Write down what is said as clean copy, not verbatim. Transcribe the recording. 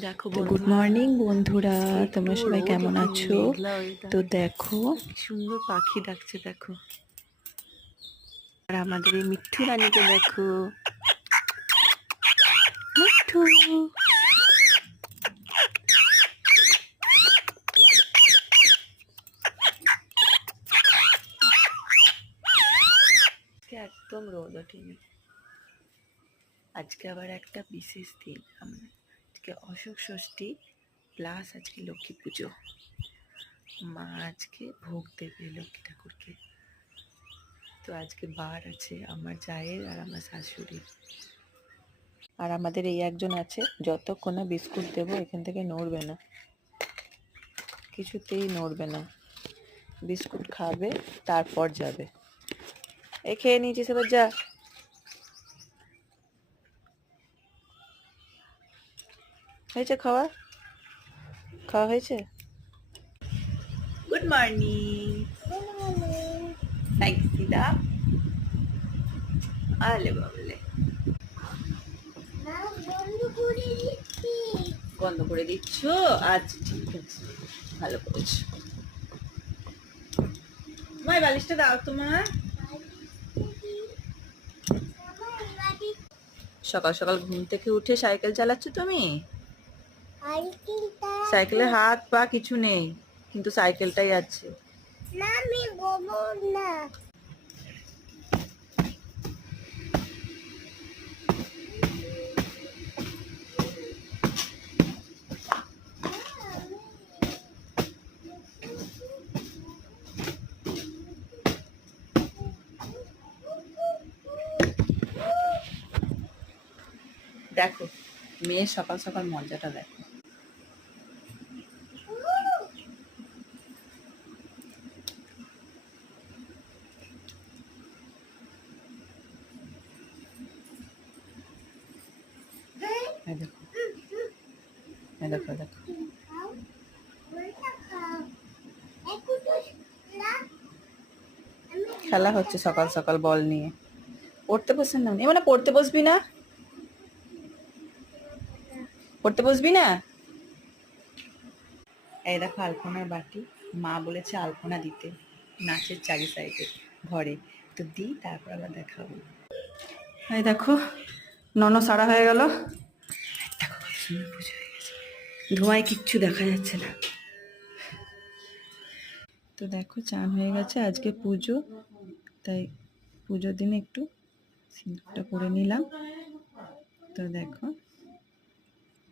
দেখো তো good morning বন্ধুরা, তোমরা সবাই রোদ কেমন একদম আছো? মেঘলা ওয়েদার। তো দেখো, কি সুন্দর পাখি ডাকছে দেখো। আর আমাদের এই মিঠু রানীকে দেখো, মিঠু। একদম রোদ ওঠেনি। আজকে আবার একটা বিশেষ দিন, আজকে অশোক ষষ্ঠী প্লাস আজকে লক্ষ্মী পুজো। মা আজকে ভোগ দেবে লক্ষ্মী ঠাকুরকে। তো আজকে বার আছে আমার জায়ের আর আমার শাশুড়ির। আর আমাদের এই একজন আছে, যতক্ষণ না বিস্কুট দেবো এখান থেকে নড়বে না, কিছুতেই নড়বে না। বিস্কুট খাবে তারপর যাবে। এই খেয়ে নিয়েছিস, এবার যা। হয়েছে খাওয়া? খাওয়া হয়েছে? Good morning. থ্যাংকস দিদা। আলে বাবলে, বন্ধ করে দিচ্ছ? আচ্ছা ঠিক আছে, ভালো করেছো। তোমার বালিশটা দাও। তোমার সকাল সকাল ঘুম থেকে উঠে সাইকেল চালাচ্ছ তুমি? সাইকেলের হাত পা কিছু নেই, কিন্তু সাইকেলটাই আছে। না আমি বলবো না। দেখো মেয়ে সকাল সকাল মজাটা দেখো। দেখো দেখো দেখো, খেলা হচ্ছে সকাল সকাল বল নিয়ে। পড়তে বসেন না মানে পড়তে বসবি না? পড়তে বসবি না? এই দেখো আলপনার বাটি, মা বলেছে আলপনা দিতে নাচের চারি সাইডে ঘরে। তো দিই, তারপর আবার দেখাবো। এই দেখো নন সারা হয়ে গেল। দেখো কত সুন্দর পুজো হয়ে গেছে, ধোঁয়ায় কিচ্ছু দেখা যাচ্ছে না। তো দেখো চান হয়ে গেছে, আজকে পুজো, তাই পুজোর দিনে একটু সিঁদুরটা করে নিলাম। তো দেখো